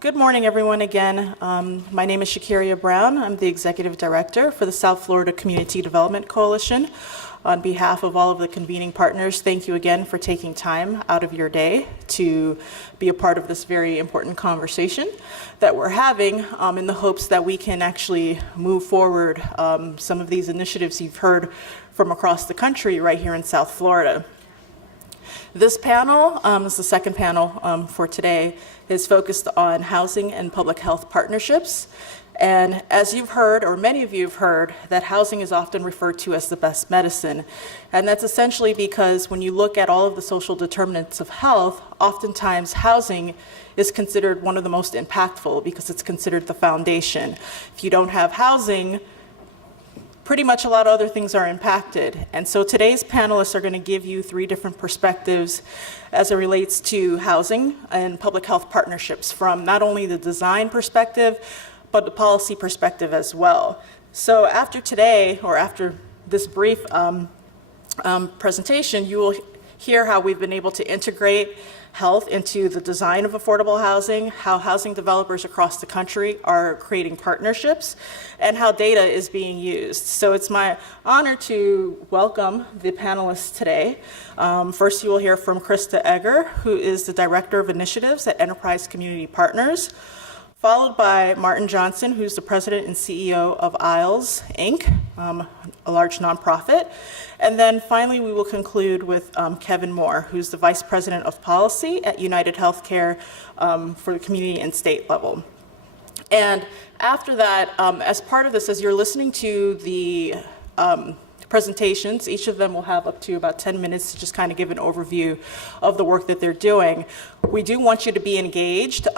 Good morning, everyone, again. My name is Shakiria Brown. I'm the Executive Director for the South Florida Community Development Coalition. On behalf of all of the convening partners, thank you again for taking time out of your day to be a part of this very important conversation that we're having in the hopes that we can actually move forward some of these initiatives you've heard from across the country right here in South Florida. This panel, is the second panel for today, is focused on housing and public health partnerships. And as you've heard, or many of you have heard, that housing is often referred to as the best medicine. And that's essentially because when you look at all of the social determinants of health, oftentimes housing is considered one of the most impactful because it's considered the foundation. If you don't have housing, pretty much a lot of other things are impacted. And so today's panelists are going to give you three different perspectives as it relates to housing and public health partnerships, from not only the design perspective, but the policy perspective as well. So after today, or after this brief presentation, you will hear how we've been able to integrate health into the design of affordable housing, how housing developers across the country are creating partnerships, and how data is being used. So it's my honor to welcome the panelists today. First, you will hear from Krista Egger, who is the Director of Initiatives at Enterprise Community Partners, followed by Martin Johnson, who's the President and CEO of Isles, Inc., a large nonprofit. And then finally, we will conclude with Kevin Moore, who's the Vice President of Policy at United Healthcare for the community and state level. And after that, as part of this, as you're listening to the presentations, each of them will have up to about 10 minutes to just kind of give an overview of the work that they're doing. We do want you to be engaged.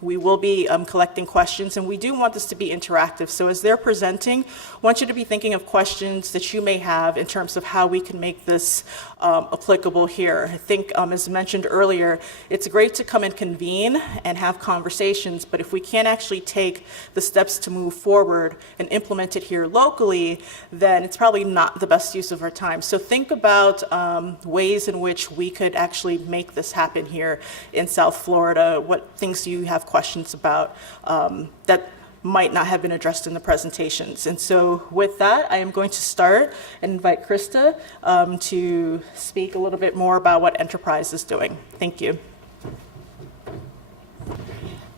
We will be collecting questions, and we do want this to be interactive. So as they're presenting, I want you to be thinking of questions that you may have in terms of how we can make this applicable here. I think, as mentioned earlier, it's great to come and convene and have conversations, but if we can't actually take the steps to move forward and implement it here locally, then it's probably not the best use of our time. So think about ways in which we could actually make this happen here in South Florida. What things do you have questions about that might not have been addressed in the presentations? And so with that, I am going to start and invite Krista to speak a little bit more about what Enterprise is doing. Thank you.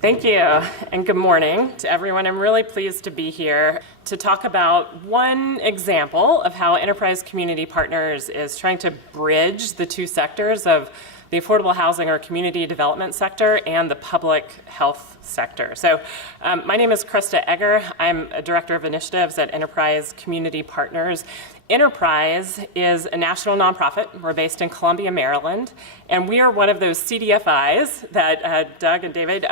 Thank you, and good morning to everyone. I'm really pleased to be here to talk about one example of how Enterprise Community Partners is trying to bridge the two sectors of the affordable housing or community development sector and the public health sector. So my name is Krista Egger. I'm a Director of Initiatives at Enterprise Community Partners. Enterprise is a national nonprofit. We're based in Columbia, Maryland, and we are one of those CDFIs that Doug and David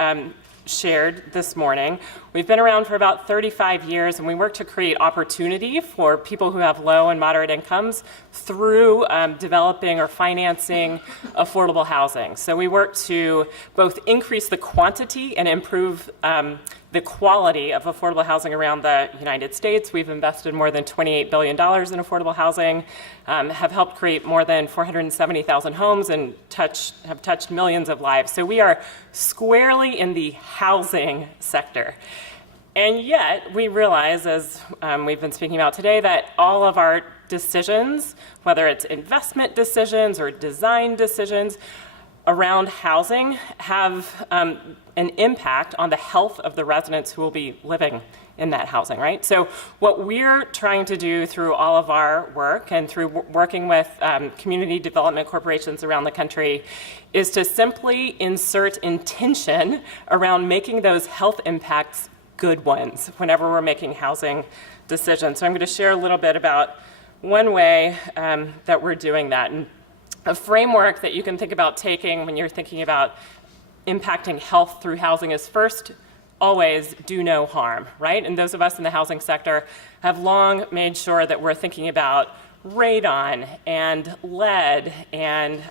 shared this morning. We've been around for about 35 years, and we work to create opportunity for people who have low and moderate incomes through developing or financing affordable housing. So we work to both increase the quantity and improve the quality of affordable housing around the United States. We've invested more than $28 billion in affordable housing, have helped create more than 470,000 homes, and have touched millions of lives. So we are squarely in the housing sector. And yet, we realize, as we've been speaking about today, that all of our decisions, whether it's investment decisions or design decisions around housing, have an impact on the health of the residents who will be living in that housing, right? So what we're trying to do through all of our work and through working with community development corporations around the country is to simply insert intention around making those health impacts good ones whenever we're making housing decisions. So I'm going to share a little bit about one way that we're doing that. And a framework that you can think about taking when you're thinking about impacting health through housing is first, always do no harm, right? And those of us in the housing sector have long made sure that we're thinking about radon and lead and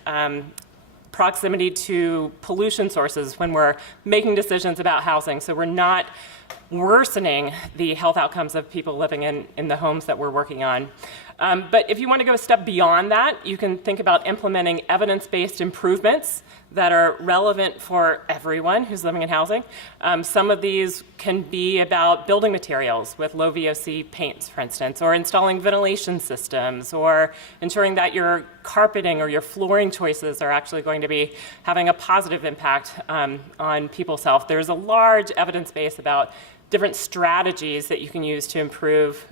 proximity to pollution sources when we're making decisions about housing, so we're not worsening the health outcomes of people living in the homes that we're working on. But if you want to go a step beyond that, you can think about implementing evidence-based improvements that are relevant for everyone who's living in housing. Some of these can be about building materials with low VOC paints, for instance, or installing ventilation systems, or ensuring that your carpeting or your flooring choices are actually going to be having a positive impact on people's health. There's a large evidence base about different strategies that you can use to improve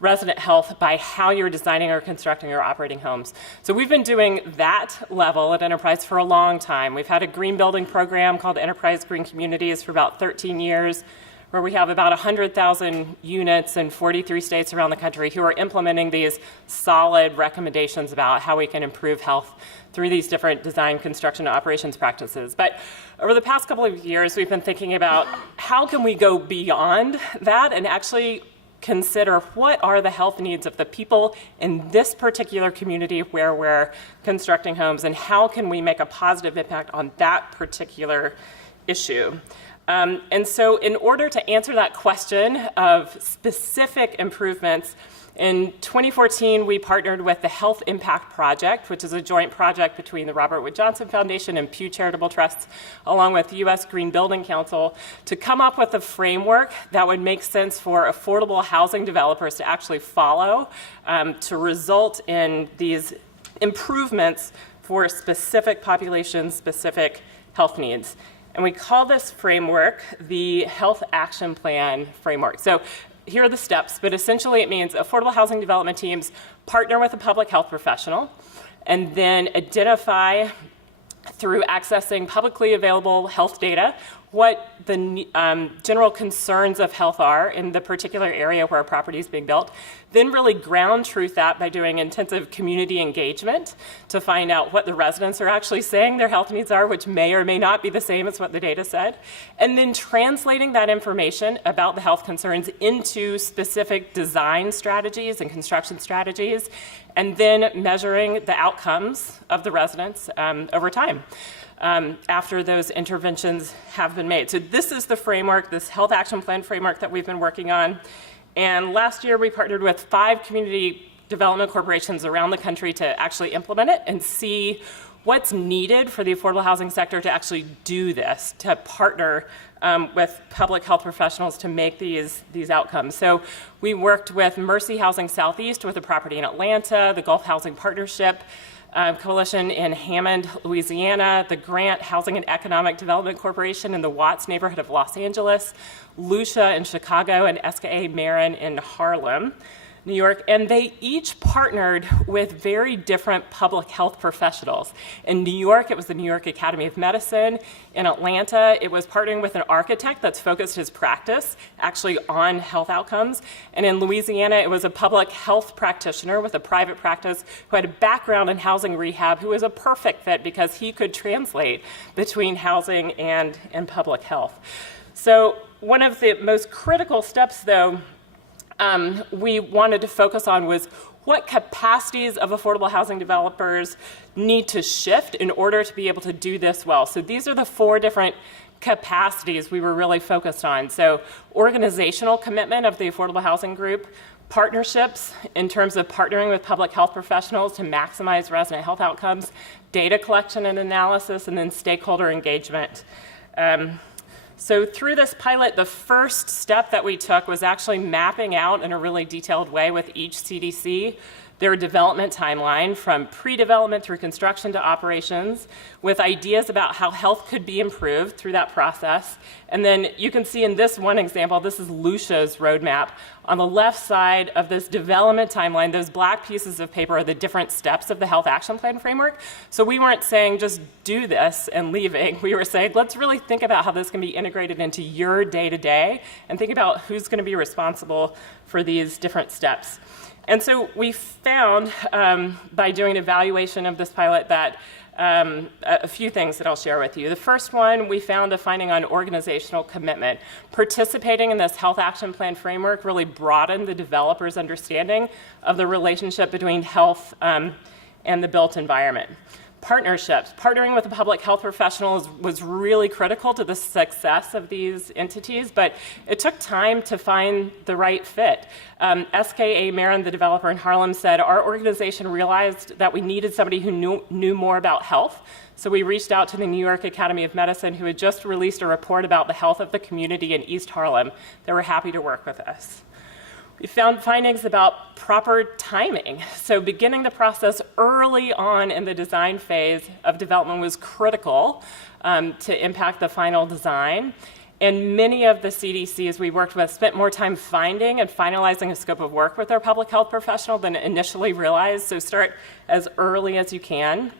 resident health by how you're designing or constructing or operating homes. So we've been doing that level at Enterprise for a long time. We've had a green building program called Enterprise Green Communities for about 13 years, where we have about 100,000 units in 43 states around the country who are implementing these solid recommendations about how we can improve health through these different design, construction, and operations practices. But over the past couple of years, we've been thinking about how can we go beyond that and actually consider what are the health needs of the people in this particular community where we're constructing homes, and how can we make a positive impact on that particular issue. And so in order to answer that question of specific improvements, in 2014, we partnered with the Health Impact Project, which is a joint project between the Robert Wood Johnson Foundation and Pew Charitable Trusts, along with the U.S. Green Building Council, to come up with a framework that would make sense for affordable housing developers to actually follow, to result in these improvements for specific populations, specific health needs. And we call this framework the Health Action Plan Framework. So here are the steps, but essentially it means affordable housing development teams partner with a public health professional and then identify through accessing publicly available health data what the general concerns of health are in the particular area where a property is being built, then really ground truth that by doing intensive community engagement to find out what the residents are actually saying their health needs are, which may or may not be the same as what the data said, and then translating that information about the health concerns into specific design strategies and construction strategies, and then measuring the outcomes of the residents over time. After those interventions have been made. So this is the framework, this Health Action Plan framework that we've been working on. And last year we partnered with 5 community development corporations around the country to actually implement it and see what's needed for the affordable housing sector to actually do this, to partner with public health professionals to make these outcomes. So we worked with Mercy Housing Southeast with a property in Atlanta, the Gulf Housing Partnership Coalition in Hammond, Louisiana, the Grant Housing and Economic Development Corporation in the Watts neighborhood of Los Angeles, Lucia in Chicago, and SKA Marin in Harlem, New York, and they each partnered with very different public health professionals. In New York, it was the New York Academy of Medicine. In Atlanta, it was partnering with an architect that's focused his practice actually on health outcomes. And in Louisiana, it was a public health practitioner with a private practice who had a background in housing rehab, who was a perfect fit because he could translate between housing and public health. So one of the most critical steps, though, we wanted to focus on was what capacities of affordable housing developers need to shift in order to be able to do this well. So these are the 4 different capacities we were really focused on. So organizational commitment of the affordable housing group, partnerships in terms of partnering with public health professionals to maximize resident health outcomes, data collection and analysis, and then stakeholder engagement. So through this pilot, the first step that we took was actually mapping out in a really detailed way with each CDC their development timeline from pre-development through construction to operations, with ideas about how health could be improved through that process. And then you can see in this one example, this is Lucia's roadmap. On the left side of this development timeline, those black pieces of paper are the different steps of the Health Action Plan framework. So we weren't saying just do this and leaving. We were saying, let's really think about how this can be integrated into your day-to-day and think about who's going to be responsible for these different steps. And so we found by doing an evaluation of this pilot that a few things that I'll share with you. The first one, we found a finding on organizational commitment. Participating in this Health Action Plan framework really broadened the developer's understanding of the relationship between health and the built environment. Partnerships. Partnering with a public health professional was really critical to the success of these entities, but it took time to find the right fit. SKA Marin, the developer in Harlem, said, our organization realized that we needed somebody who knew more about health. So we reached out to the New York Academy of Medicine, who had just released a report about the health of the community in East Harlem. They were happy to work with us. We found findings about proper timing. So beginning the process early on in the design phase of development was critical to impact the final design. And many of the CDCs we worked with spent more time finding and finalizing a scope of work with their public health professional than initially realized. So start as early as you can.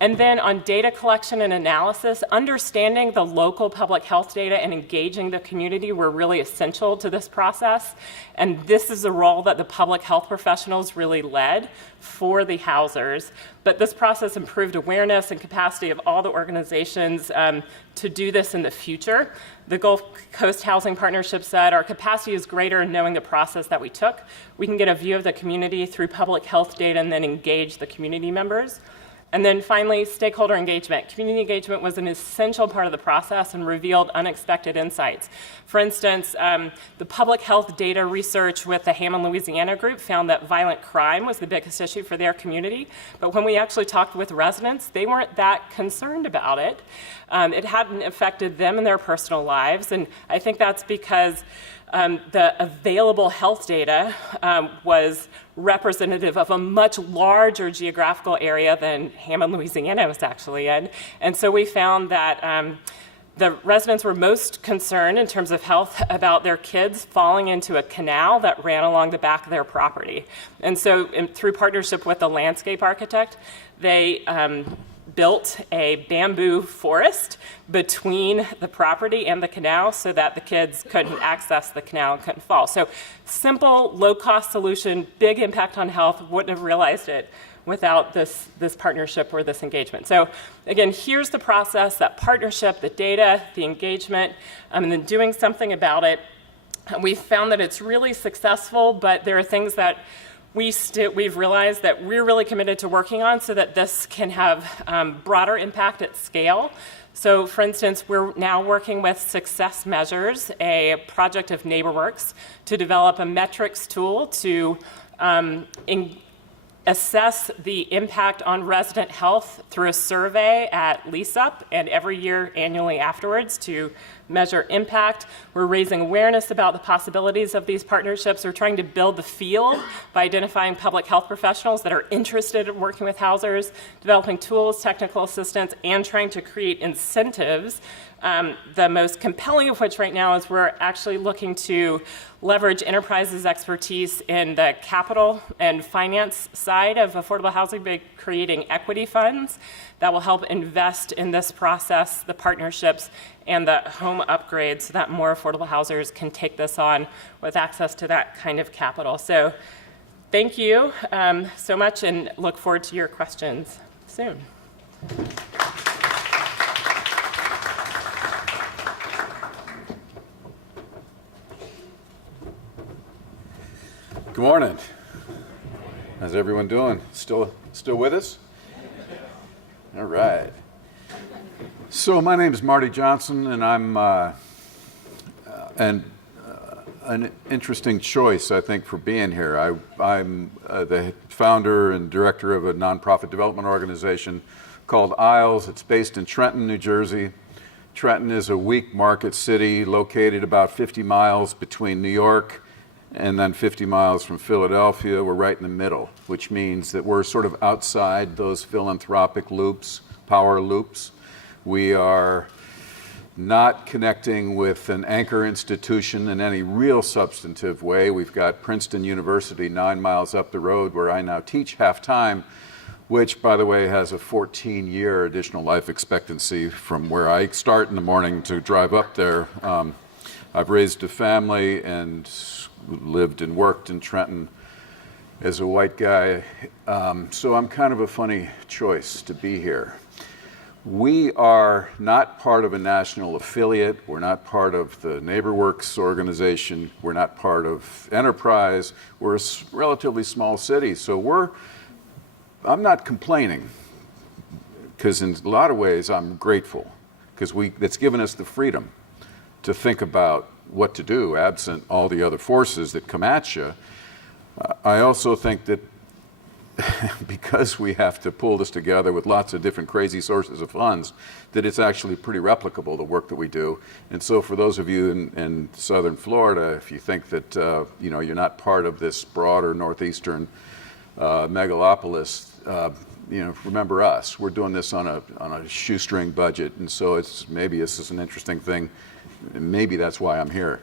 And then on data collection and analysis, understanding the local public health data and engaging the community were really essential to this process. And this is a role that the public health professionals really led for the housers. But this process improved awareness and capacity of all the organizations to do this in the future. The Gulf Coast Housing Partnership said, our capacity is greater in knowing the process that we took. We can get a view of the community through public health data and then engage the community members. And then finally, stakeholder engagement. Community engagement was an essential part of the process and revealed unexpected insights. For instance, the public health data research with the Hammond, Louisiana group found that violent crime was the biggest issue for their community. But when we actually talked with residents, they weren't that concerned about it. It hadn't affected them in their personal lives. And I think that's because the available health data was representative of a much larger geographical area than Hammond, Louisiana was actually in. And so we found that the residents were most concerned in terms of health about their kids falling into a canal that ran along the back of their property. And so through partnership with the landscape architect, they built a bamboo forest between the property and the canal so that the kids couldn't access the canal and couldn't fall. So simple, low-cost solution, big impact on health, wouldn't have realized it without this partnership or this engagement. So again, here's the process, that partnership, the data, the engagement, and then doing something about it. We've found that it's really successful, but there are things that we've realized that we're really committed to working on so that this can have broader impact at scale. So for instance, we're now working with Success Measures, a project of NeighborWorks, to develop a metrics tool to assess the impact on resident health through a survey at lease-up and every year annually afterwards to measure impact. We're raising awareness about the possibilities of these partnerships. We're trying to build the field by identifying public health professionals that are interested in working with housers, developing tools, technical assistance, and trying to create incentives. The most compelling of which right now is we're actually looking to leverage Enterprise's expertise in the capital and finance side of affordable housing by creating equity funds that will help invest in this process, the partnerships, and the home upgrades so that more affordable housers can take this on with access to that kind of capital. So thank you so much and look forward to your questions soon. Good morning. How's everyone doing? Still with us? All right. So my name is Marty Johnson, and I'm an interesting choice, I think, for being here. I'm the founder and director of a nonprofit development organization called Isles. It's based in Trenton, New Jersey. Trenton is a weak market city located about 50 miles between New York and then 50 miles from Philadelphia. We're right in the middle, which means that we're sort of outside those philanthropic loops, power loops. We are not connecting with an anchor institution in any real substantive way. We've got Princeton University 9 miles up the road where I now teach half-time, which, by the way, has a 14-year additional life expectancy from where I start in the morning to drive up there. I've raised a family and lived and worked in Trenton as a white guy, so I'm kind of a funny choice to be here. We are not part of a national affiliate. We're not part of the NeighborWorks organization. We're not part of Enterprise. We're a relatively small city, so I'm not complaining. because in a lot of ways I'm grateful, because that's given us the freedom to think about what to do absent all the other forces that come at you. I also think that because we have to pull this together with lots of different crazy sources of funds, that it's actually pretty replicable, the work that we do. And so for those of you in southern Florida, if you think that you're not part of this broader northeastern megalopolis, remember us. We're doing this on a shoestring budget, and so maybe this is an interesting thing. Maybe that's why I'm here.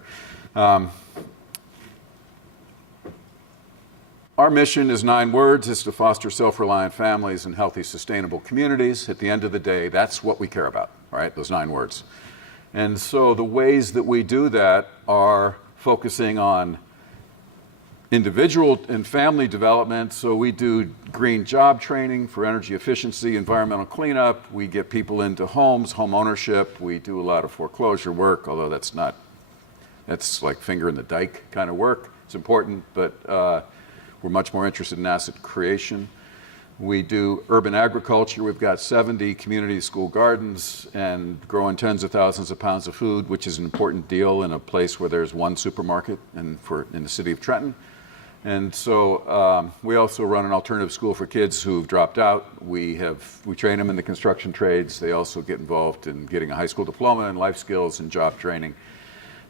Our mission is 9 words. It's to foster self-reliant families and healthy, sustainable communities. At the end of the day, that's what we care about, right? Those 9 words. And so the ways that we do that are focusing on individual and family development. So we do green job training for energy efficiency, environmental cleanup. We get people into homes, home ownership. We do a lot of foreclosure work, although that's like finger in the dike kind of work. It's important, but we're much more interested in asset creation. We do urban agriculture. We've got 70 community school gardens and growing tens of thousands of pounds of food, which is an important deal in a place where there's 1 supermarket in the city of Trenton. And so we also run an alternative school for kids who've dropped out. We train them in the construction trades. They also get involved in getting a high school diploma in life skills and job training.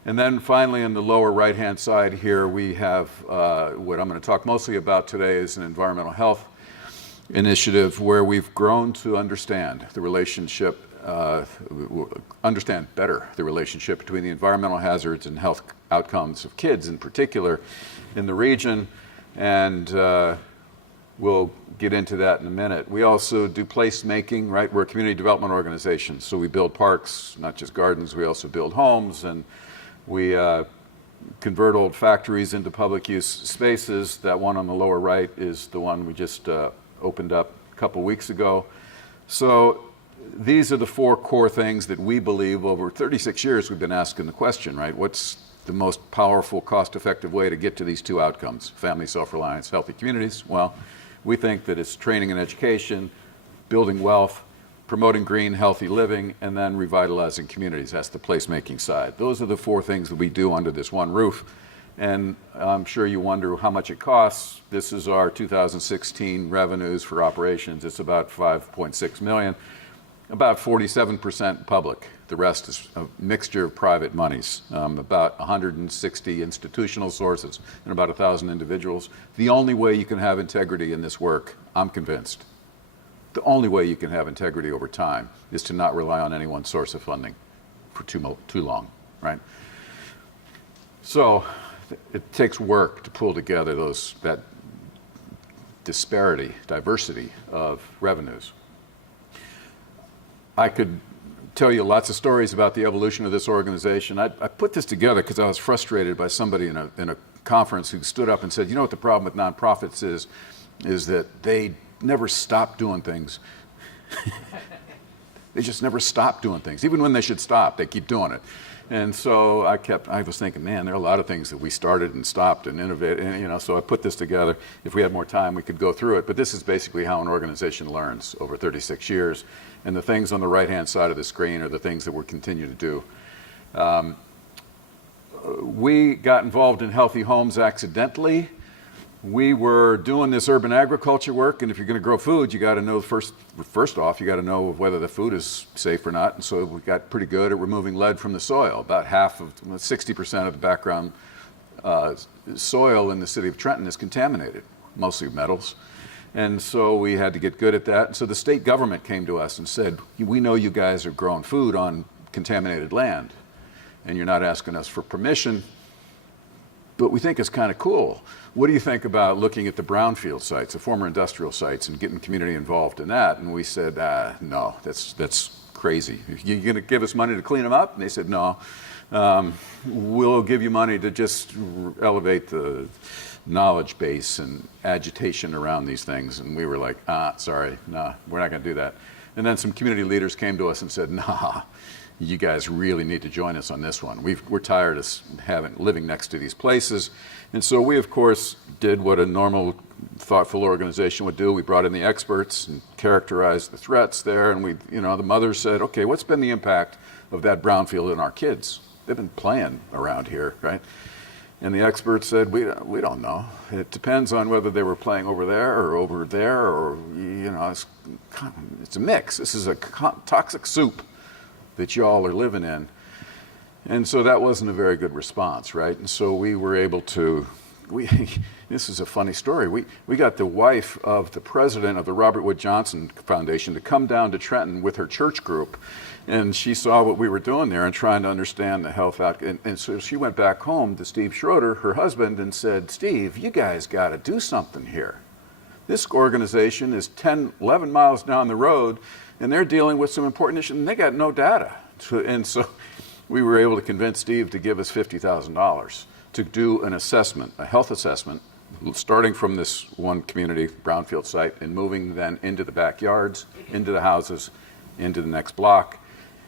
And then finally, in the lower right-hand side here, we have what I'm going to talk mostly about today is an environmental health initiative where we've grown to understand the relationship, understand better the relationship between the environmental hazards and health outcomes of kids in particular in the region. And we'll get into that in a minute. We also do placemaking, right? We're a community development organization. So we build parks, not just gardens. We also build homes, and we convert old factories into public use spaces. That one on the lower right is the one we just opened up a couple weeks ago. So these are the 4 core things that we believe over 36 years we've been asking the question, right? What's the most powerful, cost-effective way to get to these 2 outcomes, family self-reliance, healthy communities? Well, we think that it's training and education, building wealth, promoting green, healthy living, and then revitalizing communities. That's the placemaking side. Those are the 4 things that we do under this one roof. And I'm sure you wonder how much it costs. This is our 2016 revenues for operations. It's about $5.6 million, about 47% public. The rest is a mixture of private monies, about 160 institutional sources and about 1,000 individuals. The only way you can have integrity in this work, I'm convinced, the only way you can have integrity over time is to not rely on any one source of funding for too long, right? So it takes work to pull together that diversity of revenues. I could tell you lots of stories about the evolution of this organization. I put this together because I was frustrated by somebody in a conference who stood up and said, you know what the problem with nonprofits is that they never stop doing things. They just never stop doing things. Even when they should stop, they keep doing it. And so I was thinking, man, there are a lot of things that we started and stopped and innovated, and, so I put this together. If we had more time, we could go through it. But this is basically how an organization learns over 36 years. And the things on the right-hand side of the screen are the things that we'll continue to do. We got involved in healthy homes accidentally. We were doing this urban agriculture work, and if you're going to grow food, you got to know first off, you got to know whether the food is safe or not. And so we got pretty good at removing lead from the soil. About 60% of the background soil in the city of Trenton is contaminated, mostly metals. And so we had to get good at that. And so the state government came to us and said, we know you guys are growing food on contaminated land, and you're not asking us for permission, but we think it's kind of cool. What do you think about looking at the brownfield sites, the former industrial sites, and getting community involved in that? And we said, no, that's crazy. You're going to give us money to clean them up? And they said, no. We'll give you money to just elevate the knowledge base and agitation around these things. And we were like, sorry, nah, we're not going to do that. And then some community leaders came to us and said, nah, you guys really need to join us on this one. We're tired of living next to these places. And so we, of course, did what a normal, thoughtful organization would do. We brought in the experts and characterized the threats there. And the mother said, okay, what's been the impact of that brownfield on our kids? They've been playing around here, right? And the experts said, we don't know. It depends on whether they were playing over there, or it's a mix. This is a toxic soup that y'all are living in. And so that wasn't a very good response, right? And so we were able to, this is a funny story. We got the wife of the president of the Robert Wood Johnson Foundation to come down to Trenton with her church group. And she saw what we were doing there and trying to understand the health outcome. And so she went back home to Steve Schroeder, her husband, and said, Steve, you guys got to do something here. This organization is 10, 11 miles down the road, and they're dealing with some important issues, and they got no data. And so we were able to convince Steve to give us $50,000 to do an assessment, a health assessment, starting from this one community brownfield site and moving then into the backyards, into the houses, into the next block,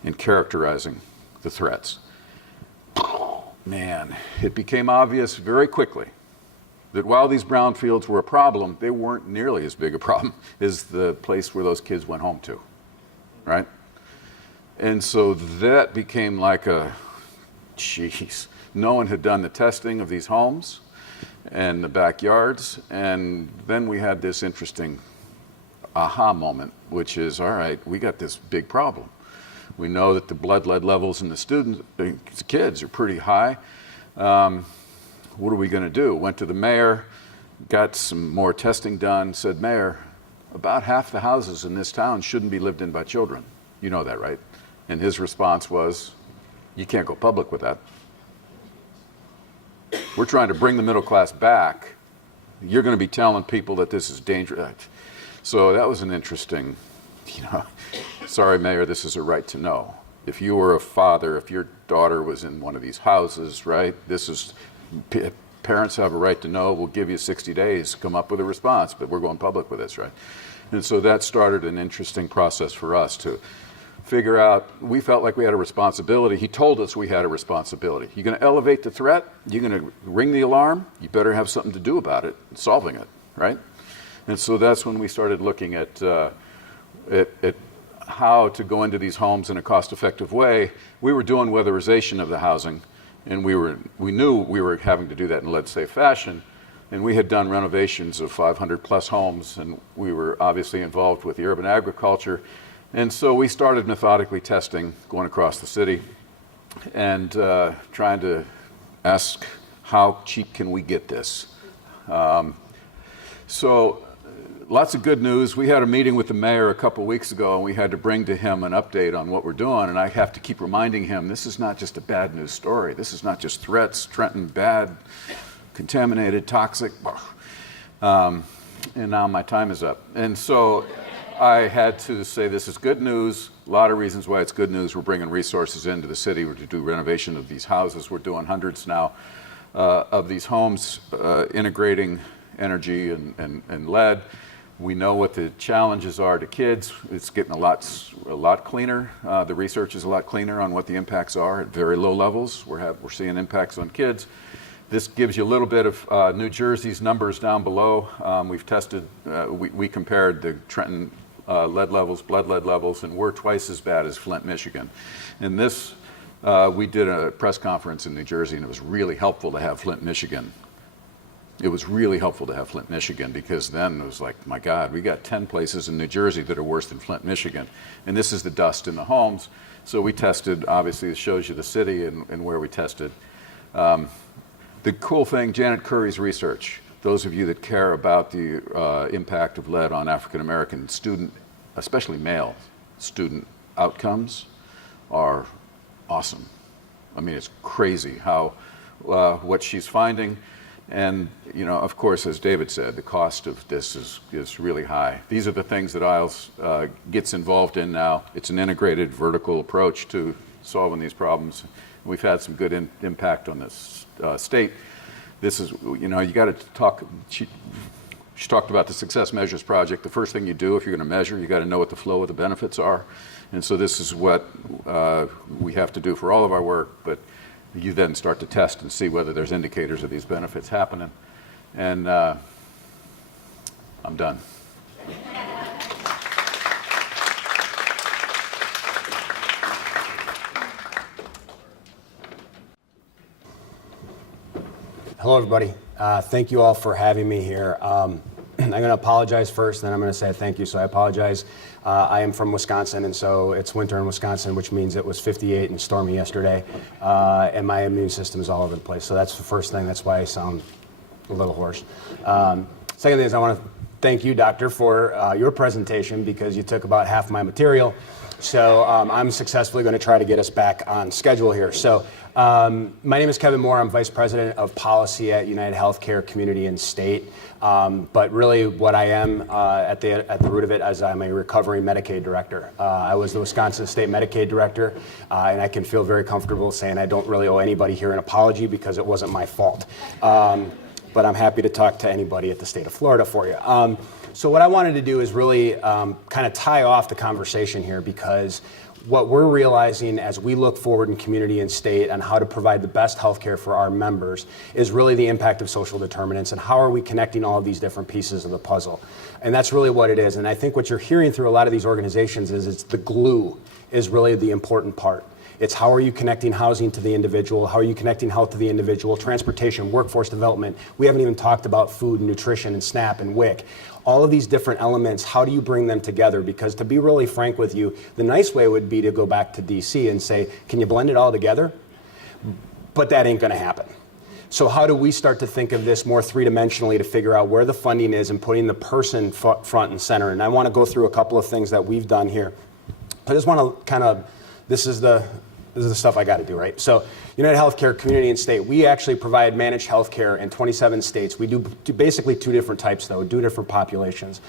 and characterizing the threats. Man, it became obvious very quickly that while these brownfields were a problem, they weren't nearly as big a problem as the place where those kids went home to, right? And so that became like no one had done the testing of these homes and the backyards, and then we had this interesting aha moment, which is, all right, we got this big problem. We know that the blood lead levels in the kids are pretty high. What are we going to do? Went to the mayor, got some more testing done, said, Mayor, about half the houses in this town shouldn't be lived in by children. You know that, right? And his response was, you can't go public with that. We're trying to bring the middle class back. You're going to be telling people that this is dangerous. So that was an interesting, sorry, Mayor, this is a right to know. If you were a father, if your daughter was in one of these houses, right, parents have a right to know. We'll give you 60 days, come up with a response, but we're going public with this, right? And so that started an interesting process for us to figure out, we felt like we had a responsibility. He told us we had a responsibility. You're going to elevate the threat, you're going to ring the alarm, you better have something to do about it, solving it, right? And so that's when we started looking at how to go into these homes in a cost-effective way. We were doing weatherization of the housing, and we knew we were having to do that in lead-safe fashion. And we had done renovations of 500 plus homes, and we were obviously involved with the urban agriculture. And so we started methodically testing, going across the city, and trying to ask, how cheap can we get this? So lots of good news. We had a meeting with the mayor a couple weeks ago, and we had to bring to him an update on what we're doing. And I have to keep reminding him, this is not just a bad news story. This is not just threats, Trenton, bad, contaminated, toxic. And now my time is up. And so I had to say this is good news. A lot of reasons why it's good news. We're bringing resources into the city to do renovation of these houses. We're doing hundreds now of these homes, integrating energy and lead. We know what the challenges are to kids. It's getting a lot cleaner. The research is a lot cleaner on what the impacts are at very low levels. We're seeing impacts on kids. This gives you a little bit of New Jersey's numbers down below. We've tested, we compared the Trenton lead levels, blood lead levels, and we're twice as bad as Flint, Michigan. And this, we did a press conference in New Jersey, and it was really helpful to have Flint, Michigan. It was really helpful to have Flint, Michigan, because then it was like, my God, we got 10 places in New Jersey that are worse than Flint, Michigan. And this is the dust in the homes. So we tested, obviously it shows you the city and where we tested. The cool thing, Janet Curry's research, those of you that care about the impact of lead on African American student, especially male student outcomes, are awesome. I mean, it's crazy how what she's finding. And, of course, as David said, the cost of this is really high. These are the things that ISLES gets involved in now. It's an integrated vertical approach to solving these problems. We've had some good impact on this state. This is, you got to talk. She talked about the Success Measures Project. The first thing you do if you're going to measure, you got to know what the flow of the benefits are. And so this is what we have to do for all of our work, but you then start to test and see whether there's indicators of these benefits happening. And I'm done. Hello, everybody. Thank you all for having me here. I'm going to apologize first, then I'm going to say thank you. So I apologize. I am from Wisconsin, and so it's winter in Wisconsin, which means it was 58 and stormy yesterday, and my immune system is all over the place. So that's the first thing. That's why I sound a little hoarse. Second thing is I want to thank you, Doctor, for your presentation because you took about half my material. So I'm successfully going to try to get us back on schedule here. So my name is Kevin Moore. I'm Vice President of Policy at United Healthcare Community and State. But really what I am at the root of it is I'm a recovering Medicaid director. I was the Wisconsin State Medicaid director, and I can feel very comfortable saying I don't really owe anybody here an apology because it wasn't my fault. But I'm happy to talk to anybody at the state of Florida for you. So what I wanted to do is really kind of tie off the conversation here because what we're realizing as we look forward in community and state on how to provide the best healthcare for our members is really the impact of social determinants and how are we connecting all of these different pieces of the puzzle. And that's really what it is. And I think what you're hearing through a lot of these organizations is it's the glue is really the important part. It's how are you connecting housing to the individual? How are you connecting health to the individual? Transportation, workforce development. We haven't even talked about food and nutrition and SNAP and WIC. All of these different elements, how do you bring them together? Because to be really frank with you, the nice way would be to go back to DC and say, can you blend it all together? But that ain't gonna happen. So how do we start to think of this more three-dimensionally to figure out where the funding is and putting the person front and center? And I wanna go through a couple of things that we've done here. I just wanna kind of, this is the stuff I gotta do, right? So United Healthcare Community and State, we actually provide managed healthcare in 27 states. We do basically two different types though, two different populations.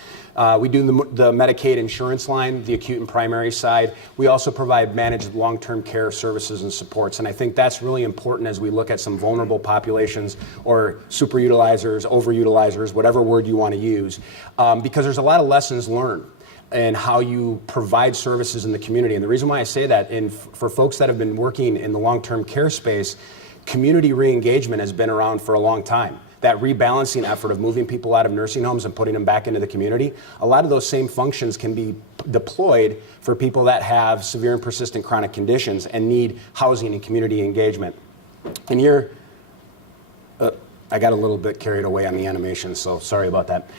We do the Medicaid insurance line, the acute and primary side. We also provide managed long-term care services and supports. And I think that's really important as we look at some vulnerable populations or superutilizers, overutilizers, whatever word you wanna use, because there's a lot of lessons learned and how you provide services in the community. And the reason why I say that, for folks that have been working in the long-term care space, community re-engagement has been around for a long time. That rebalancing effort of moving people out of nursing homes and putting them back into the community, a lot of those same functions can be deployed for people that have severe and persistent chronic conditions and need housing and community engagement. And here, I got a little bit carried away on the animation, so sorry about that.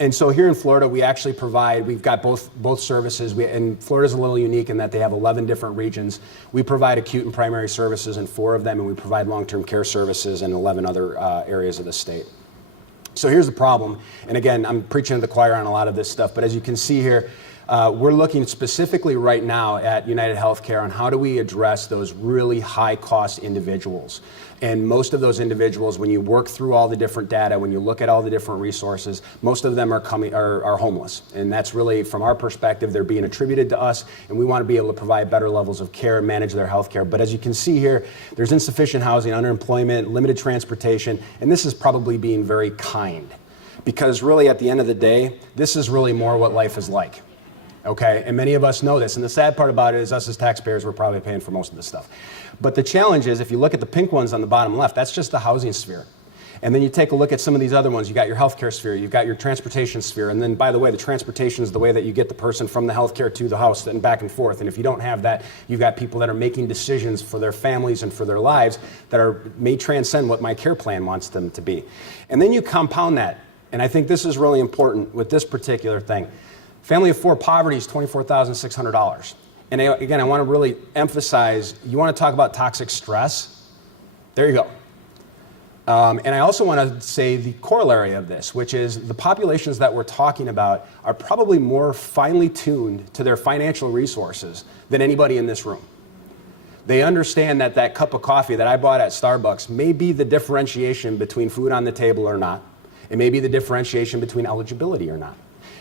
And so here in Florida, we actually provide, we've got both services, and Florida's a little unique in that they have 11 different regions. We provide acute and primary services in 4 of them, and we provide long-term care services in 11 other areas of the state. So here's the problem, and again, I'm preaching to the choir on a lot of this stuff, but as you can see here, we're looking specifically right now at United Healthcare on how do we address those really high-cost individuals. And most of those individuals, when you work through all the different data, when you look at all the different resources, most of them are homeless. And that's really, from our perspective, they're being attributed to us, and we want to be able to provide better levels of care and manage their health care. But as you can see here, there's insufficient housing, underemployment, limited transportation, and this is probably being very kind. Because really, at the end of the day, this is really more what life is like. Okay, and many of us know this, and the sad part about it is us as taxpayers, we're probably paying for most of this stuff. But the challenge is, if you look at the pink ones on the bottom left, that's just the housing sphere. And then you take a look at some of these other ones. You got your healthcare sphere, you've got your transportation sphere, and then by the way, the transportation is the way that you get the person from the healthcare to the house and back and forth. And if you don't have that, you've got people that are making decisions for their families and for their lives that may transcend what my care plan wants them to be. And then you compound that, and I think this is really important with this particular thing. Family of 4 poverty is $24,600. And again, I want to really emphasize, you want to talk about toxic stress? There you go. And I also want to say the corollary of this, which is the populations that we're talking about are probably more finely tuned to their financial resources than anybody in this room. They understand that that cup of coffee that I bought at Starbucks may be the differentiation between food on the table or not. It may be the differentiation between eligibility or not.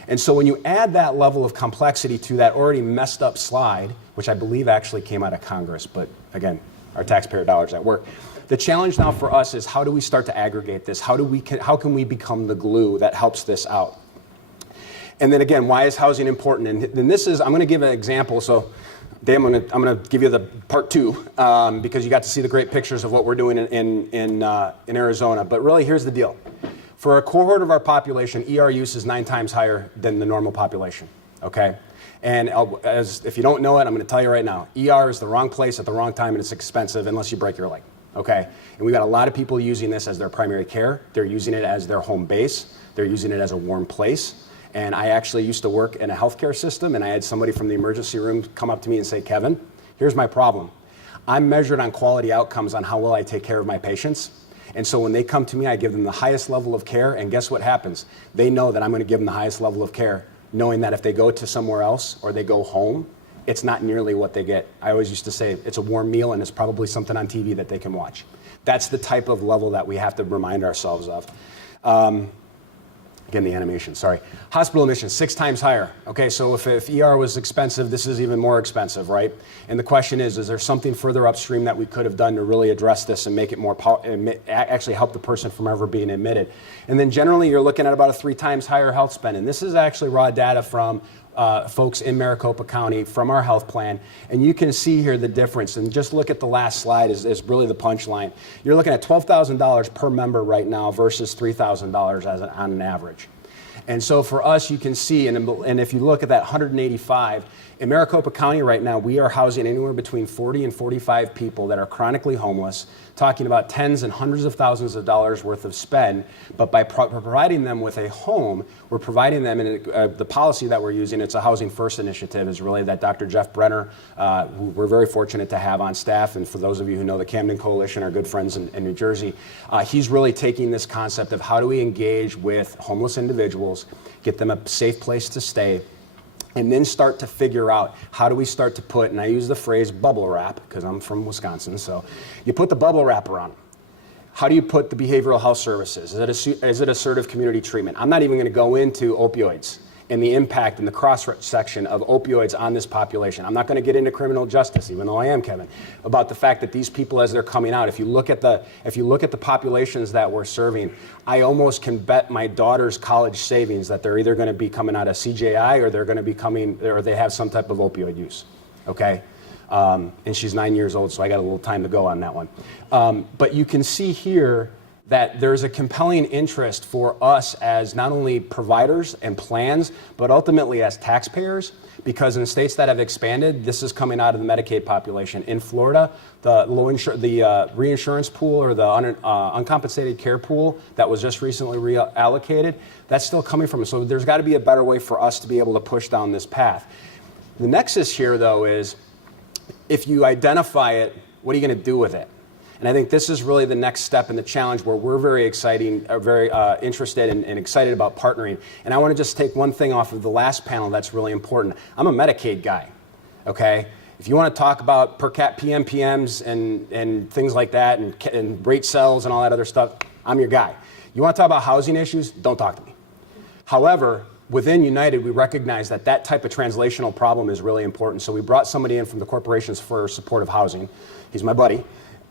And so when you add that level of complexity to that already messed up slide, which I believe actually came out of Congress, but again, our taxpayer dollars at work, The challenge now for us is how do we start to aggregate this? How can we become the glue that helps this out? And then again, why is housing important? And this is, I'm going to give an example. So, Dave, I'm going to give you the part 2 because you got to see the great pictures of what we're doing in Arizona. But really, here's the deal. For a cohort of our population, ER use is 9 times higher than the normal population, okay? And if you don't know it, I'm going to tell you right now. ER is the wrong place at the wrong time, and it's expensive unless you break your leg, okay? And we've got a lot of people using this as their primary care. They're using it as their home base. They're using it as a warm place. And I actually used to work in a healthcare system, and I had somebody from the emergency room come up to me and say, Kevin, here's my problem. I'm measured on quality outcomes on how well I take care of my patients. And so when they come to me, I give them the highest level of care, and guess what happens? They know that I'm going to give them the highest level of care, knowing that if they go to somewhere else or they go home, it's not nearly what they get. I always used to say it's a warm meal and it's probably something on TV that they can watch. That's the type of level that we have to remind ourselves of. Again, the animation, sorry. Hospital admissions, 6 times higher. Okay, so if ER was expensive, this is even more expensive, right? And the question is there something further upstream that we could have done to really address this and make it more, actually help the person from ever being admitted? And then generally, you're looking at about a 3 times higher health spend. And this is actually raw data from folks in Maricopa County from our health plan. And you can see here the difference. And just look at the last slide is really the punchline. You're looking at $12,000 per member right now versus $3,000 on an average. And so for us, you can see, and if you look at that 185, in Maricopa County right now, we are housing anywhere between 40 and 45 people that are chronically homeless, talking about tens and hundreds of thousands of dollars worth of spend. But by providing them with a home, we're providing them, in the policy that we're using, it's a Housing First initiative, is really that Dr. Jeff Brenner, who we're very fortunate to have on staff. And for those of you who know the Camden Coalition, our good friends in New Jersey, he's really taking this concept of how do we engage with homeless individuals, get them a safe place to stay, and then start to figure out how do we start to put, and I use the phrase bubble wrap because I'm from Wisconsin, so you put the bubble wrap around. How do you put the behavioral health services? Is it assertive community treatment? I'm not even going to go into opioids and the impact and the cross-section of opioids on this population. I'm not going to get into criminal justice, even though I am, Kevin, about the fact that these people, as they're coming out, if you look at the populations that we're serving, I almost can bet my daughter's college savings that they're either going to be coming out of CJI or they're going to be or they have some type of opioid use. Okay. And she's 9 years old, so I got a little time to go on that one. But you can see here that there's a compelling interest for us as not only providers and plans, but ultimately as taxpayers, because in states that have expanded, this is coming out of the Medicaid population. In Florida, the reinsurance pool or the uncompensated care pool that was just recently reallocated, that's still coming from us. So there's got to be a better way for us to be able to push down this path. The nexus here, though, is if you identify it, what are you going to do with it? And I think this is really the next step in the challenge where we're very interested and excited about partnering. And I want to just take one thing off of the last panel that's really important. I'm a Medicaid guy, okay? If you want to talk about per cap PMPMs and things like that and rate cells and all that other stuff, I'm your guy. You want to talk about housing issues? Don't talk to me. However, within United, we recognize that that type of translational problem is really important. So we brought somebody in from the Corporations for Supportive Housing. He's my buddy.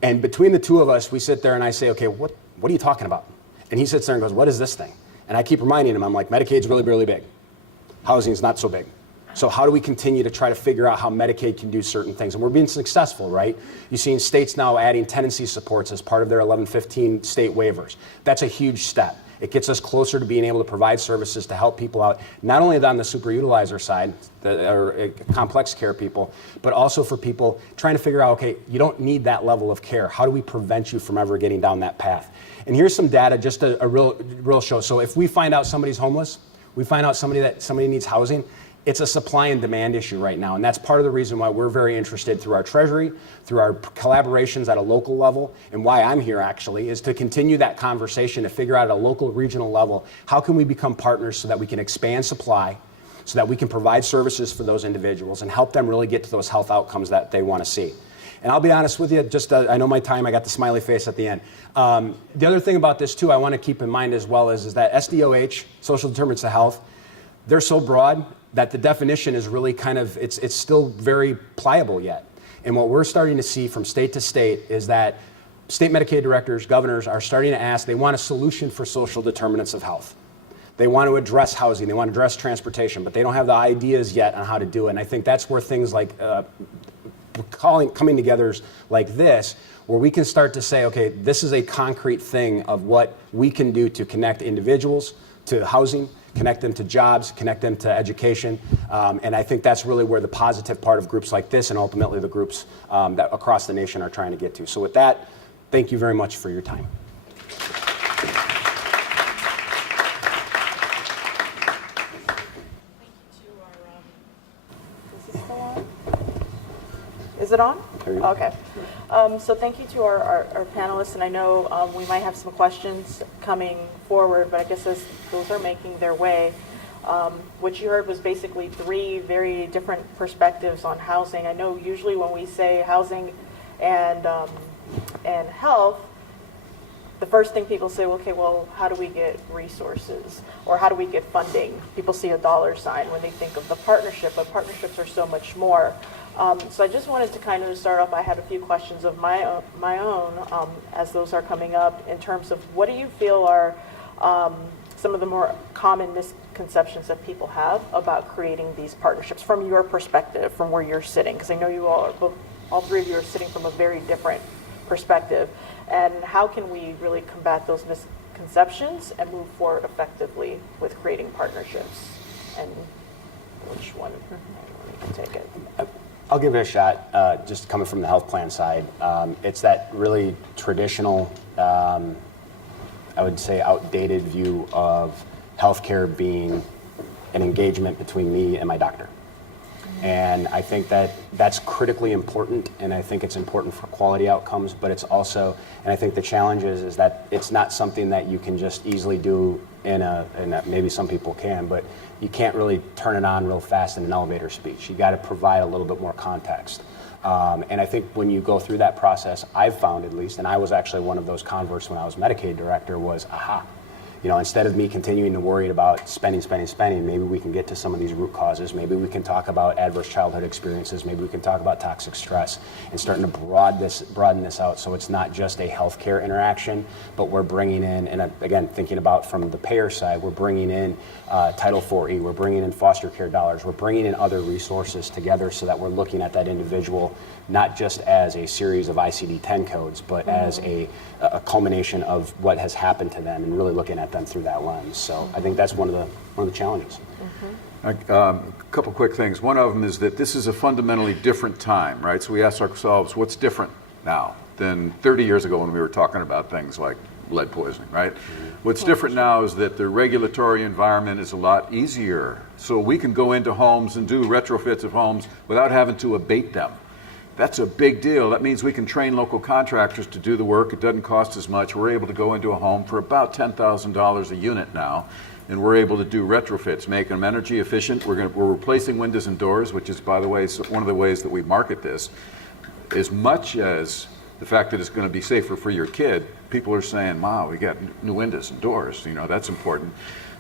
And between the two of us, we sit there and I say, okay, what are you talking about? And he sits there and goes, what is this thing? And I keep reminding him, I'm like, Medicaid's really, really big. Housing's not so big. So how do we continue to try to figure out how Medicaid can do certain things? And we're being successful, right? You've seen states now adding tenancy supports as part of their 1115 state waivers. That's a huge step. It gets us closer to being able to provide services to help people out, not only on the superutilizer side, or complex care people, but also for people trying to figure out, okay, you don't need that level of care. How do we prevent you from ever getting down that path? And here's some data, just a real show. So if we find out somebody's homeless, we find out somebody needs housing, it's a supply and demand issue right now. And that's part of the reason why we're very interested through our Treasury, through our collaborations at a local level, and why I'm here actually, is to continue that conversation to figure out at a local, regional level, how can we become partners so that we can expand supply, so that we can provide services for those individuals and help them really get to those health outcomes that they want to see. And I'll be honest with you, I know my time, I got the smiley face at the end. The other thing about this too, I want to keep in mind as well is that SDOH, social determinants of health, they're so broad that the definition is really kind of, it's still very pliable yet. And what we're starting to see from state to state is that state Medicaid directors, governors are starting to ask, they want a solution for social determinants of health. They want to address housing, they want to address transportation, but they don't have the ideas yet on how to do it. And I think that's where things like coming together like this, where we can start to say, okay, this is a concrete thing of what we can do to connect individuals to housing, connect them to jobs, connect them to education. And I think that's really where the positive part of groups like this and ultimately the groups that across the nation are trying to get to. So with that, thank you very much for your time. Is it on? There you go. Okay. So thank you to our panelists, and I know we might have some questions coming forward, but I guess as those are making their way, what you heard was basically three very different perspectives on housing. I know usually when we say housing and health, the first thing people say, okay, well, how do we get resources or how do we get funding? People see a dollar sign when they think of the partnership, but partnerships are so much more. So I just wanted to kind of start off. I had a few questions of my own as those are coming up in terms of what do you feel are some of the more common misconceptions that people have about creating these partnerships from your perspective, from where you're sitting? Because I know you all three of you are sitting from a very different perspective. And how can we really combat those misconceptions and move forward effectively with creating partnerships? And which one can take it? I'll give it a shot, just coming from the health plan side. It's that really traditional, I would say outdated view of healthcare being an engagement between me and my doctor. And I think that that's critically important, and I think it's important for quality outcomes, but it's also, and I think the challenge is that it's not something that you can just easily do in maybe some people can, but you can't really turn it on real fast in an elevator speech. You got to provide a little bit more context. And I think when you go through that process, I've found at least, and I was actually one of those converts when I was Medicaid director, was, aha, instead of me continuing to worry about spending, maybe we can get to some of these root causes. Maybe we can talk about adverse childhood experiences. Maybe we can talk about toxic stress and starting to broaden this out so it's not just a healthcare interaction, but we're bringing in, and again, thinking about from the payer side, we're bringing in Title IV-E, we're bringing in foster care dollars, we're bringing in other resources together so that we're looking at that individual not just as a series of ICD-10 codes, but as a culmination of what has happened to them and really looking at them through that lens. So I think that's one of the challenges. A couple quick things. One of them is that this is a fundamentally different time, right? So we ask ourselves, what's different now than 30 years ago when we were talking about things like lead poisoning, right? What's different now is that the regulatory environment is a lot easier. So we can go into homes and do retrofits of homes without having to abate them. That's a big deal. That means we can train local contractors to do the work. It doesn't cost as much. We're able to go into a home for about $10,000 a unit now, and we're able to do retrofits, make them energy efficient. We're replacing windows and doors, which is, by the way, one of the ways that we market this. As much as the fact that it's going to be safer for your kid, people are saying, wow, we got new windows and doors. That's important.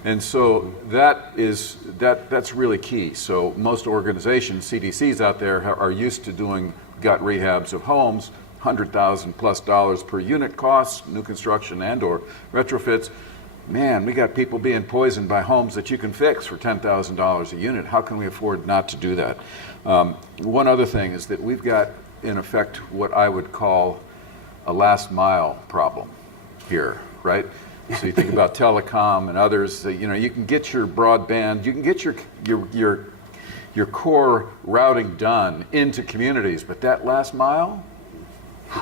And so that's really key. So most organizations, CDCs out there, are used to doing gut rehabs of homes, $100,000+ per unit costs, new construction and or retrofits. Man, we got people being poisoned by homes that you can fix for $10,000 a unit. How can we afford not to do that? One other thing is that we've got, in effect, what I would call a last mile problem here, right? So you think about telecom and others, you can get your broadband, you can get your core routing done into communities, but that last mile,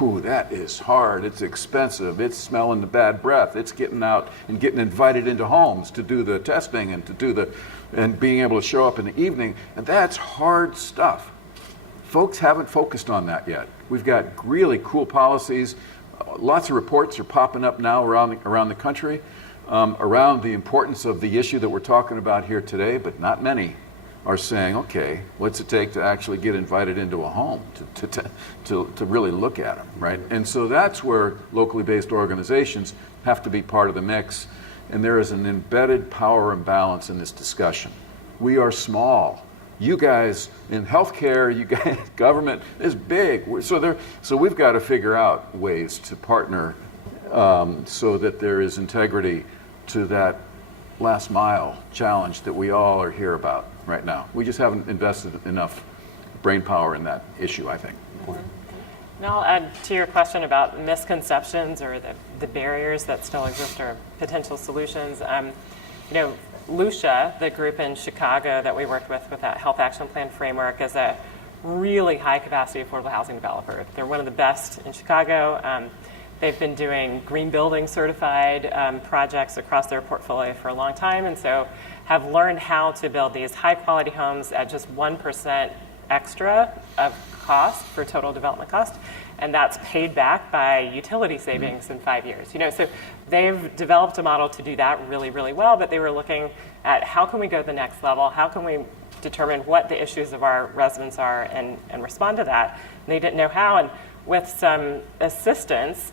that is hard. It's expensive. It's smelling the bad breath. It's getting out and getting invited into homes to do the testing and and being able to show up in the evening, and that's hard stuff. Folks haven't focused on that yet. We've got really cool policies. Lots of reports are popping up now around the country around the importance of the issue that we're talking about here today, but not many are saying, okay, what's it take to actually get invited into a home, to really look at them, right? And so that's where locally based organizations have to be part of the mix, and there is an embedded power imbalance in this discussion. We are small. You guys in healthcare, you guys, government is big. So we've got to figure out ways to partner so that there is integrity to that last mile challenge that we all are here about right now. We just haven't invested enough brain power in that issue, I think. And I'll add to your question about misconceptions or the barriers that still exist or potential solutions. Lucia, the group in Chicago that we worked with that Health Action Plan framework, is a really high capacity affordable housing developer. They're one of the best in Chicago. They've been doing green building certified projects across their portfolio for a long time, and so have learned how to build these high quality homes at just 1% extra of cost for total development cost, and that's paid back by utility savings in 5 years. So they've developed a model to do that really, really well, but they were looking at how can we go to the next level, how can we determine what the issues of our residents are and respond to that. And they didn't know how, and with some assistance,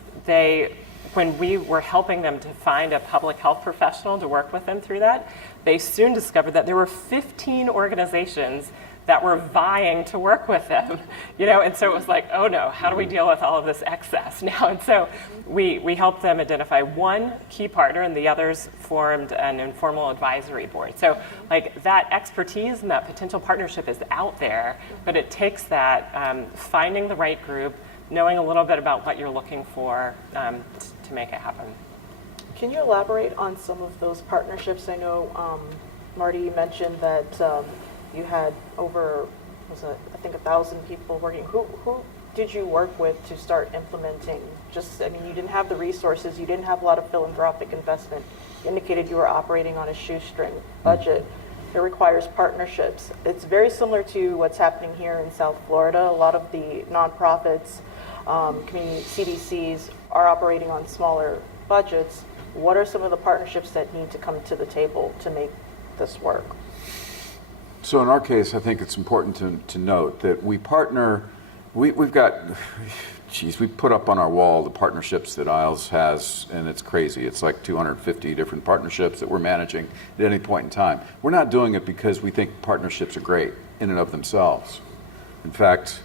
when we were helping them to find a public health professional to work with them through that, they soon discovered that there were 15 organizations that were vying to work with them, and so it was like, oh no, how do we deal with all of this excess now? And so we helped them identify one key partner, and the others formed an informal advisory board. So that expertise and that potential partnership is out there, but it takes that finding the right group, knowing a little bit about what you're looking for to make it happen. Can you elaborate on some of those partnerships? I know, Marty, you mentioned that you had over, I think 1,000 people working. Who did you work with to start implementing? You didn't have the resources, you didn't have a lot of philanthropic investment. You indicated you were operating on a shoestring budget. It requires partnerships. It's very similar to what's happening here in South Florida. A lot of the nonprofits, community CDCs are operating on smaller budgets. What are some of the partnerships that need to come to the table to make this work? So in our case, I think it's important to note that we partner, we've got, we put up on our wall the partnerships that ISLES has, and it's crazy. It's like 250 different partnerships that we're managing at any point in time. We're not doing it because we think partnerships are great in and of themselves. In fact,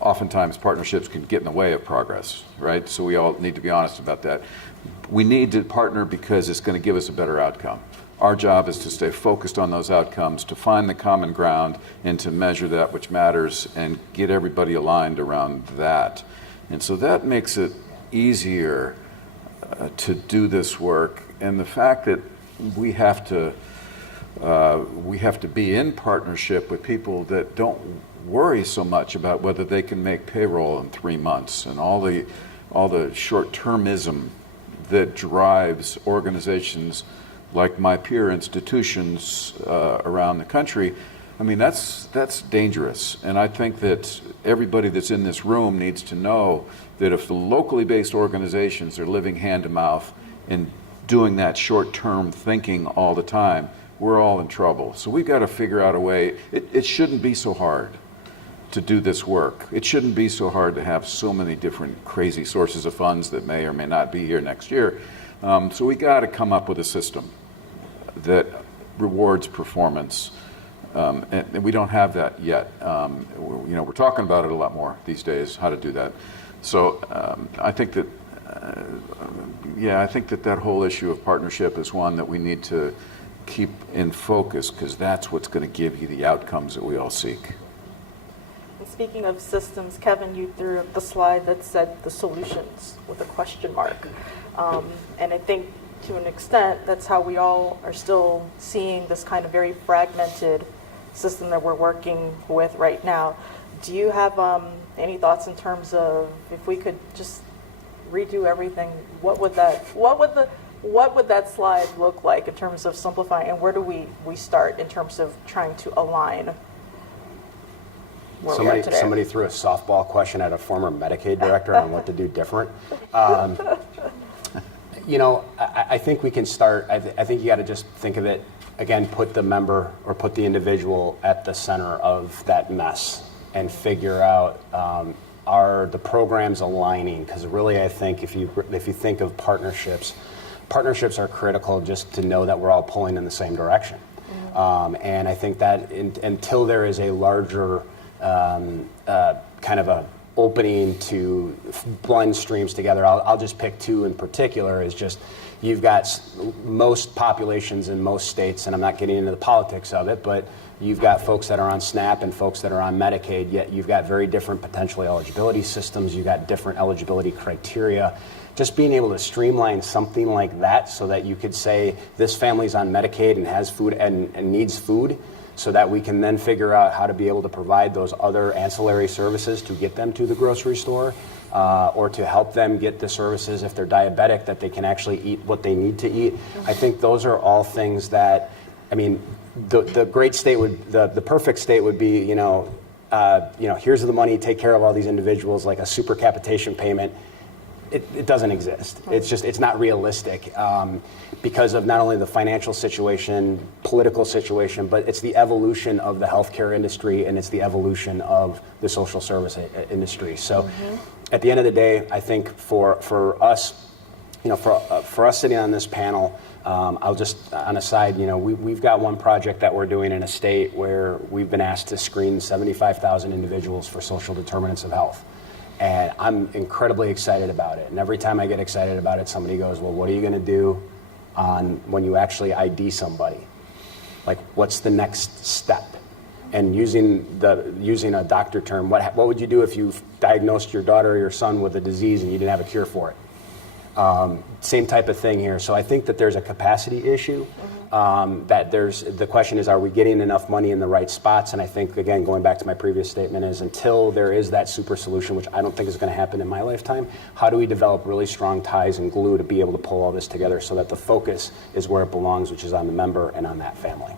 oftentimes partnerships can get in the way of progress, right? So we all need to be honest about that. We need to partner because it's going to give us a better outcome. Our job is to stay focused on those outcomes, to find the common ground, and to measure that which matters and get everybody aligned around that. And so that makes it easier to do this work. And the fact that we have to be in partnership with people that don't worry so much about whether they can make payroll in 3 months and all the short-termism that drives organizations like my peer institutions around the country. That's dangerous. And I think that everybody that's in this room needs to know that if the locally based organizations are living hand to mouth and doing that short-term thinking all the time, we're all in trouble. So we've got to figure out a way. It shouldn't be so hard to do this work. It shouldn't be so hard to have so many different crazy sources of funds that may or may not be here next year. So we got to come up with a system that rewards performance, and we don't have that yet. We're talking about it a lot more these days, how to do that. So I think that, that whole issue of partnership is one that we need to keep in focus, because that's what's going to give you the outcomes that we all seek. And speaking of systems, Kevin, you threw up the slide that said the solutions with a question mark. And I think to an extent, that's how we all are still seeing this kind of very fragmented system that we're working with right now. Do you have any thoughts in terms of if we could just redo everything, what would that slide look like in terms of simplifying, and where do we start in terms of trying to align where we are today? Somebody threw a softball question at a former Medicaid director on what to do different. I think we can start. I think you got to just think of it again. Put the member or put the individual at the center of that mess, and figure out are the programs aligning? Because really, I think if you think of partnerships are critical just to know that we're all pulling in the same direction. And I think that until there is a larger kind of a opening to blend streams together, I'll just pick two in particular, is just you've got most populations in most states, and I'm not getting into the politics of it, but you've got folks that are on SNAP and folks that are on Medicaid, yet you've got very different potential eligibility systems, you've got different eligibility criteria. Just being able to streamline something like that so that you could say this family's on Medicaid and has food and needs food, so that we can then figure out how to be able to provide those other ancillary services to get them to the grocery store, or to help them get the services if they're diabetic, that they can actually eat what they need to eat. I think those are all things that, I mean, the great state would, the perfect state would be, here's the money, take care of all these individuals, like a super capitation payment. It doesn't exist. It's not realistic, because of not only the financial situation, political situation, but it's the evolution of the healthcare industry, and it's the evolution of the social service industry. So at the end of the day, I think for us, for us sitting on this panel, I'll just, on a side, we've got one project that we're doing in a state where we've been asked to screen 75,000 individuals for social determinants of health. And I'm incredibly excited about it. And every time I get excited about it, somebody goes, well, what are you going to do when you actually ID somebody? Like, what's the next step? And using a doctor term, what would you do if you diagnosed your daughter or your son with a disease and you didn't have a cure for it? Same type of thing here. So I think that there's a capacity issue. The question is, are we getting enough money in the right spots? And I think, again, going back to my previous statement, is until there is that super solution, which I don't think is going to happen in my lifetime, how do we develop really strong ties and glue to be able to pull all this together so that the focus is where it belongs, which is on the member and on that family?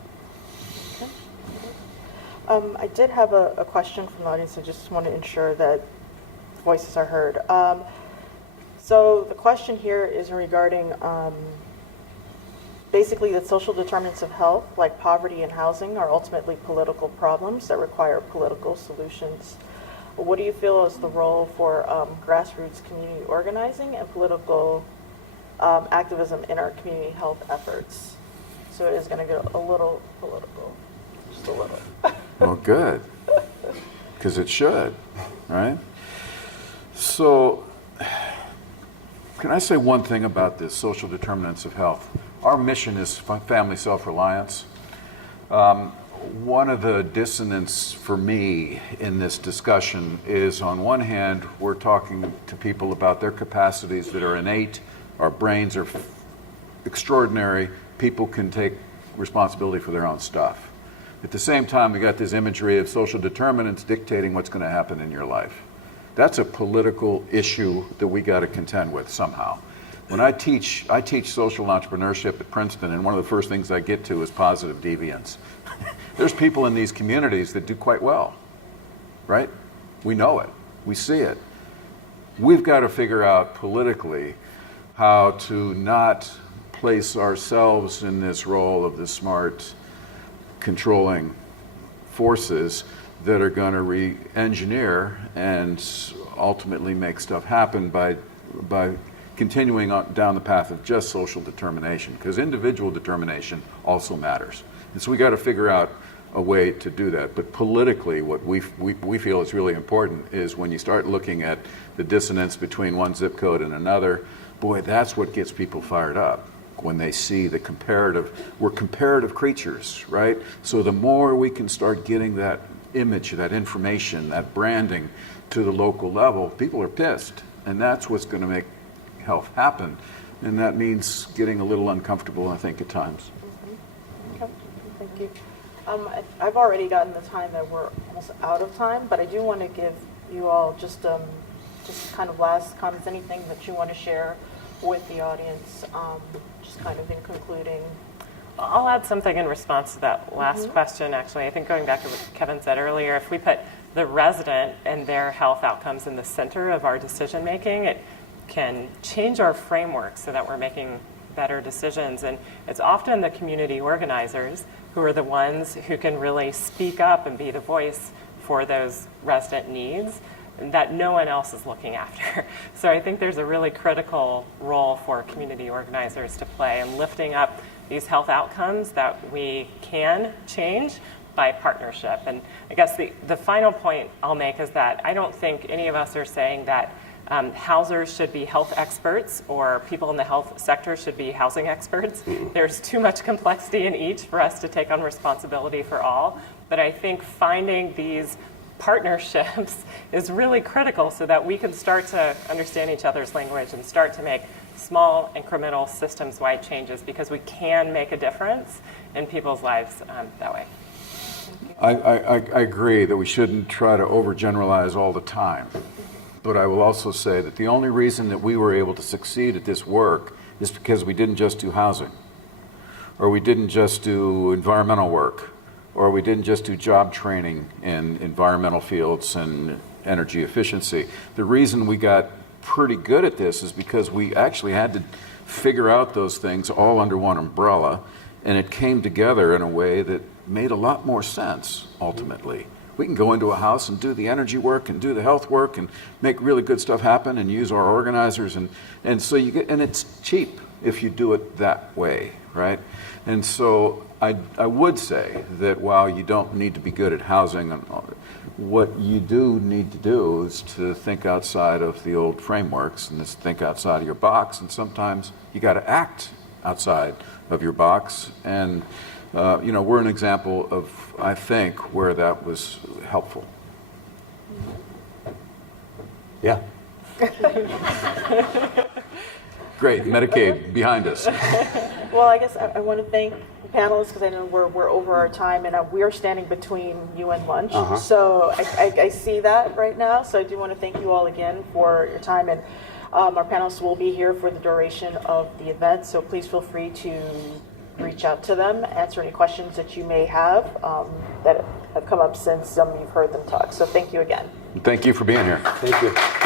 I did have a question from the audience. I just want to ensure that voices are heard. So the question here is regarding basically that social determinants of health, like poverty and housing, are ultimately political problems that require political solutions. What do you feel is the role for grassroots community organizing and political activism in our community health efforts? So it is going to get a little political, just a little. Well, good, because it should, right? So, can I say one thing about this, social determinants of health? Our mission is family self-reliance. One of the dissonance for me in this discussion is, on one hand, we're talking to people about their capacities that are innate. Our brains are extraordinary. People can take responsibility for their own stuff. At the same time, we got this imagery of social determinants dictating what's going to happen in your life. That's a political issue that we got to contend with somehow. When I teach social entrepreneurship at Princeton, and one of the first things I get to is positive deviance. There's people in these communities that do quite well, right? We know it. We see it. We've got to figure out politically how to not place ourselves in this role of the smart, controlling forces that are going to re-engineer and ultimately make stuff happen by continuing down the path of just social determination, because individual determination also matters. And so we got to figure out a way to do that. But politically, what we feel is really important is when you start looking at the dissonance between one zip code and another, boy, that's what gets people fired up. When they see the we're comparative creatures, right? So the more we can start getting that image, that information, that branding to the local level, people are pissed. And that's what's going to make health happen. And that means getting a little uncomfortable, I think, at times. Okay, thank you. I've already gotten the time that we're almost out of time, but I do want to give you all just kind of last comments, anything that you want to share with the audience, just kind of in concluding. I'll add something in response to that last question, actually. I think going back to what Kevin said earlier, if we put the resident and their health outcomes in the center of our decision making, it can change our framework so that we're making better decisions. And it's often the community organizers who are the ones who can really speak up and be the voice for those resident needs that no one else is looking after. So I think there's a really critical role for community organizers to play in lifting up these health outcomes that we can change by partnership. And I guess the final point I'll make is that I don't think any of us are saying that housers should be health experts or people in the health sector should be housing experts. There's too much complexity in each for us to take on responsibility for all. But I think finding these partnerships is really critical so that we can start to understand each other's language and start to make small incremental systems-wide changes, because we can make a difference in people's lives that way. I agree that we shouldn't try to overgeneralize all the time. But I will also say that the only reason that we were able to succeed at this work is because we didn't just do housing, or we didn't just do environmental work, or we didn't just do job training in environmental fields and energy efficiency. The reason we got pretty good at this is because we actually had to figure out those things all under one umbrella, and it came together in a way that made a lot more sense ultimately. We can go into a house and do the energy work and do the health work and make really good stuff happen and use our organizers, and so you get, and it's cheap if you do it that way, right? And so I would say that while you don't need to be good at housing, and what you do need to do is to think outside of the old frameworks and just think outside of your box, and sometimes you got to act outside of your box. And we're an example of, I think, where that was helpful. Yeah. Great, Medicaid behind us. Well, I guess I want to thank the panelists, because I know we're over our time, and we are standing between you and lunch. So I see that right now. So I do want to thank you all again for your time. And our panelists will be here for the duration of the event. So please feel free to reach out to them, answer any questions that you may have that have come up since you've heard them talk. So thank you again. Thank you for being here. Thank you.